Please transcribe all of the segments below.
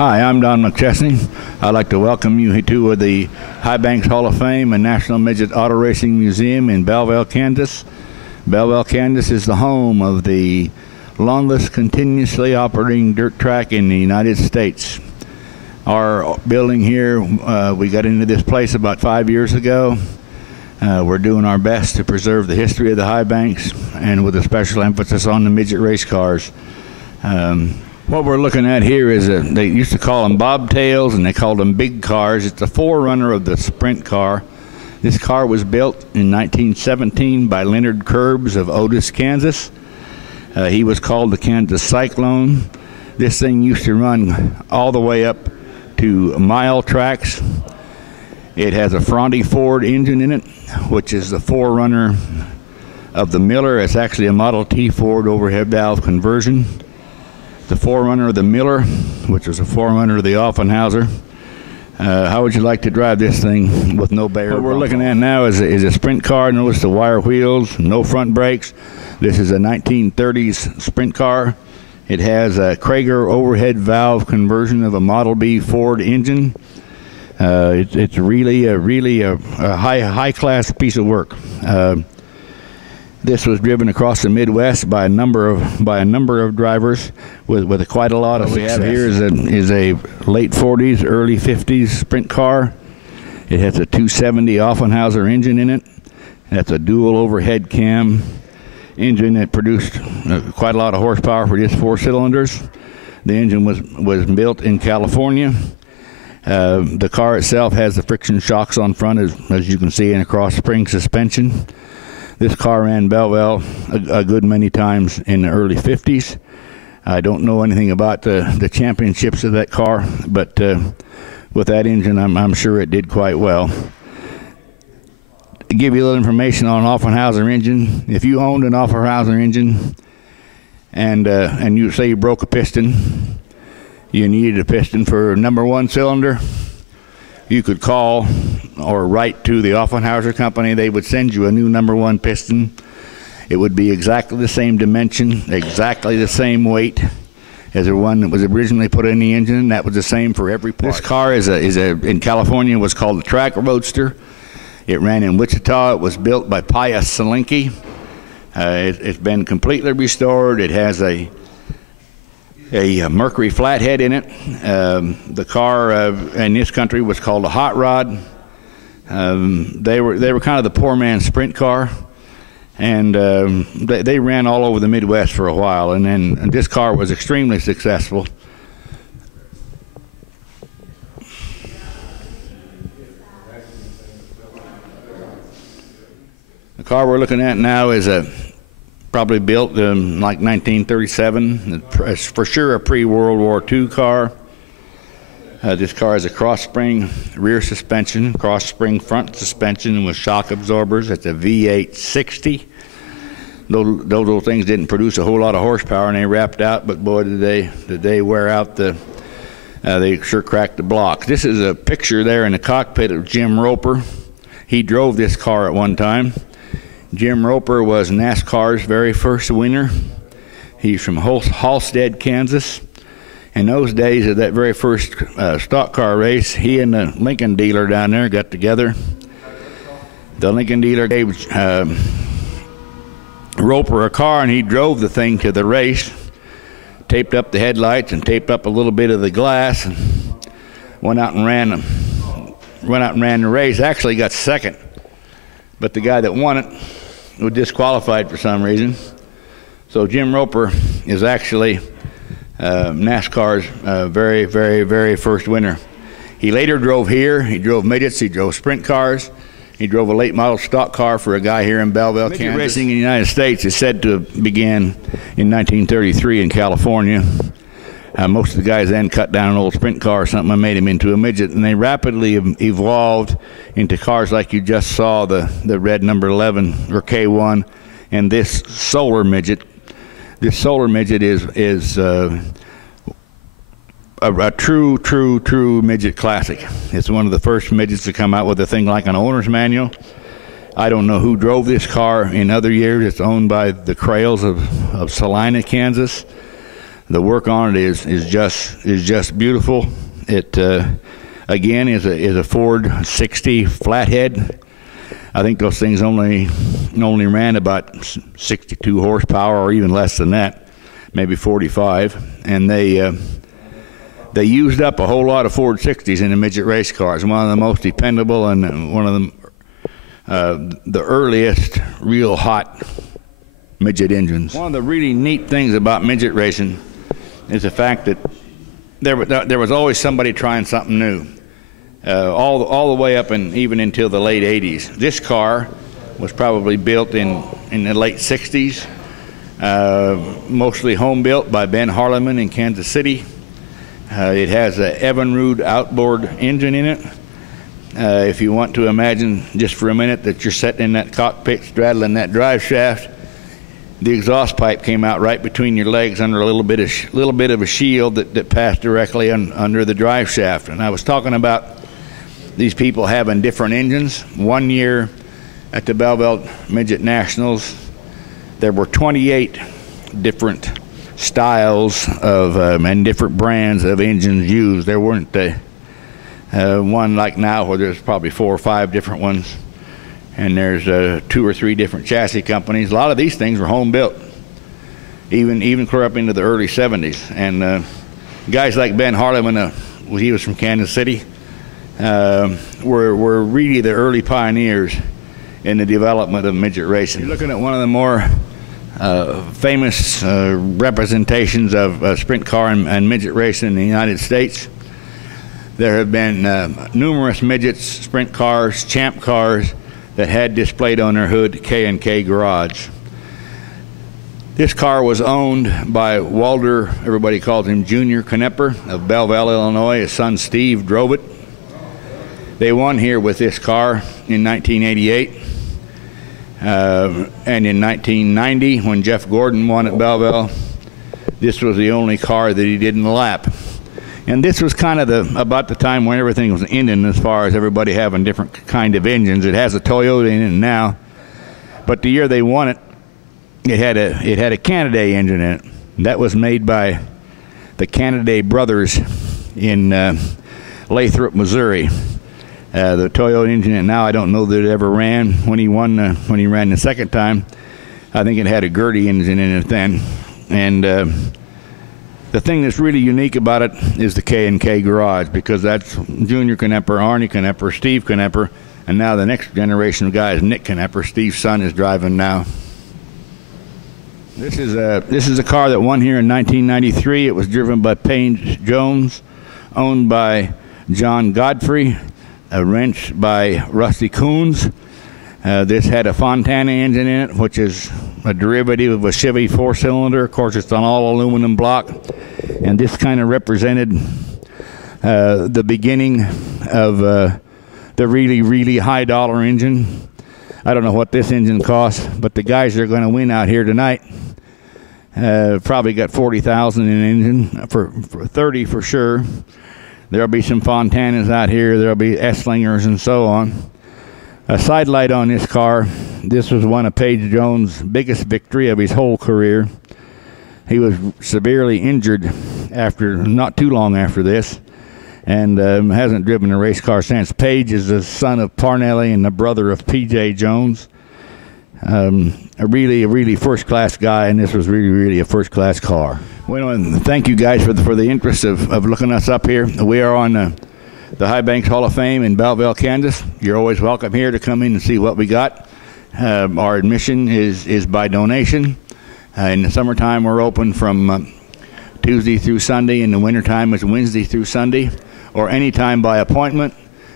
Hi, I'm Don McChesney. I'd like to welcome you to the High Banks Hall of Fame and National Midget Auto Racing Museum in Belleville, Kansas. Belleville, Kansas is the home of the longest continuously operating dirt track in the United States. Our building here, we got into this place about 5 years ago. We're doing our best to preserve the history of the High Banks, and with a special emphasis on the midget race cars. What we're looking at here is they used to call them bobtails, and they called them big cars. It's a forerunner of the sprint car. This car was built in 1917 by Leonard Curbs of Otis, Kansas. He was called the Kansas Cyclone. This thing used to run all the way up to mile tracks. It has a Fronty Ford engine in it, which is the forerunner of the Miller. It's actually a Model T Ford overhead valve conversion. The forerunner of the Miller, which was a forerunner of the Offenhauser. How would you like to drive this thing with no bear? What we're looking at now is a sprint car. Notice the wire wheels, no front brakes. This is a 1930s sprint car. It has a Krager overhead valve conversion of a Model B Ford engine. It's really a high class piece of work. This was driven across the Midwest by a number of drivers with quite a lot of success. What we have here is a late 40s, early 50s sprint car. It has a 270 Offenhauser engine in it. That's a dual overhead cam engine that produced quite a lot of horsepower for just 4 cylinders. The engine was built in California. The car itself has the friction shocks on front, as you can see, and a cross-spring suspension. This car ran Belleville a good many times in the early 50s. I don't know anything about the championships of that car, but with that engine, I'm sure it did quite well. To give you a little information on Offenhauser engine, if you owned an Offenhauser engine and you say you broke a piston, you needed a piston for number 1 cylinder, you could call or write to the Offenhauser company. They would send you a new number 1 piston. It would be exactly the same dimension, exactly the same weight as the one that was originally put in the engine. That was the same for every part. This car in California was called the Track Roadster. It ran in Wichita. It was built by Pius Selinki. It's been completely restored. It has a Mercury flathead in it. The car in this country was called a hot rod. They were kind of the poor man's sprint car, and they ran all over the Midwest for a while, and then this car was extremely successful. The car we're looking at now is probably built in like 1937. It's for sure a pre-World War II car. This car has a cross-spring rear suspension, cross-spring front suspension with shock absorbers. It's a V8 60. Those little things didn't produce a whole lot of horsepower, and they wrapped out, but boy, did they wear out they sure cracked the block. This is a picture there in the cockpit of Jim Roper. He drove this car at one time. Jim Roper was NASCAR's very first winner. He's from Halstead, Kansas. In those days of that very first stock car race, he and the Lincoln dealer down there got together. The Lincoln dealer gave Roper a car, and he drove the thing to the race, taped up the headlights and taped up a little bit of the glass, and went out and ran the race. Actually got second, but the guy that won it was disqualified for some reason. So Jim Roper is actually NASCAR's very, very, very first winner. He later drove here. He drove midgets. He drove sprint cars. He drove a late model stock car for a guy here in Belleville, Kansas. Midget racing in the United States is said to have began in 1933 in California. Most of the guys then cut down an old sprint car or something and made him into a midget, and they rapidly evolved into cars like you just saw, the red number 11 or K1, and this solar midget. This solar midget is a true midget classic. It's one of the first midgets to come out with a thing like an owner's manual. I don't know who drove this car in other years. It's owned by the Crayles of Salina, Kansas. The work on it is just beautiful. It again is a Ford 60 flathead. I think those things only ran about 62 horsepower, or even less than that, maybe 45. And they used up a whole lot of Ford 60s in the midget race cars. One of the most dependable and one of the earliest real hot midget engines. One of the really neat things about midget racing is the fact that there was always somebody trying something new, all the way up and even until the late 80s. This car was probably built in the late 60s, mostly home built by Ben Harleman in Kansas City. It has an Evinrude outboard engine in it. If you want to imagine just for a minute that you're sitting in that cockpit straddling that drive shaft, the exhaust pipe came out right between your legs under a little bit of a shield that passed directly under the drive shaft. And I was talking about these people having different engines. One year at the Belleville Midget Nationals, there were 28 different styles of and different brands of engines used. There weren't one like now where there's probably 4 or 5 different ones, and there's 2 or 3 different chassis companies. A lot of these things were home built, even clear up into the early 70s. And guys like Ben Harleman, he was from Kansas City, were really the early pioneers in the development of midget racing. You're looking at one of the more famous representations of sprint car and midget racing in the United States. There have been numerous midgets, sprint cars, champ cars that had displayed on their hood K&K Garage. This car was owned by Walter, everybody calls him Junior Knepper of Belleville, Illinois. His son Steve drove it. They won here with this car in 1988. And in 1990, when Jeff Gordon won at Belleville, this was the only car that he did in the lap. And this was kind of about the time when everything was ending as far as everybody having different kind of engines. It has a Toyota in it now, but the year they won it, it had a Canaday engine in it. That was made by the Canaday brothers in Lathrop, Missouri. The Toyota engine in it now, I don't know that it ever ran when he ran the second time. I think it had a Gertie engine in it then. And the thing that's really unique about it is the K&K Garage, because that's Junior Knepper, Arnie Knepper, Steve Knepper, and now the next generation of guys, Nick Knepper. Steve's son is driving now. This is a car that won here in 1993. It was driven by Paige Jones, owned by John Godfrey, wrenched by Rusty Coons. This had a Fontana engine in it, which is a derivative of a Chevy 4-cylinder. Of course, it's on all aluminum block. And this kind of represented the beginning of the really, really high dollar engine. I don't know what this engine costs, but the guys that are going to win out here tonight probably got $40,000 in an engine, for 30 for sure. There'll be some Fontanas out here. There'll be Esslingers and so on. A side light on this car. This was one of Paige Jones' biggest victory of his whole career. He was severely injured not too long after this, and hasn't driven a race car since. Paige is the son of Parnelli and the brother of P.J. Jones. A really first-class guy, and this was really a first-class car. Well, and thank you guys for the interest of looking us up here. We are on the High Banks Hall of Fame in Belleville, Kansas. You're always welcome here to come in and see what we got. Our admission is by donation. In the summertime, we're open from Tuesday through Sunday. In the wintertime, it's Wednesday through Sunday, or anytime by appointment.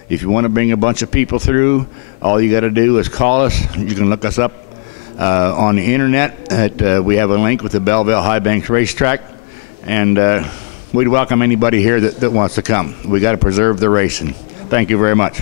If you want to bring a bunch of people through, all you got to do is call us. You can look us up on the internet. We have a link with the Belleville High Banks Racetrack, and we'd welcome anybody here that wants to come. We got to preserve the racing. Thank you very much.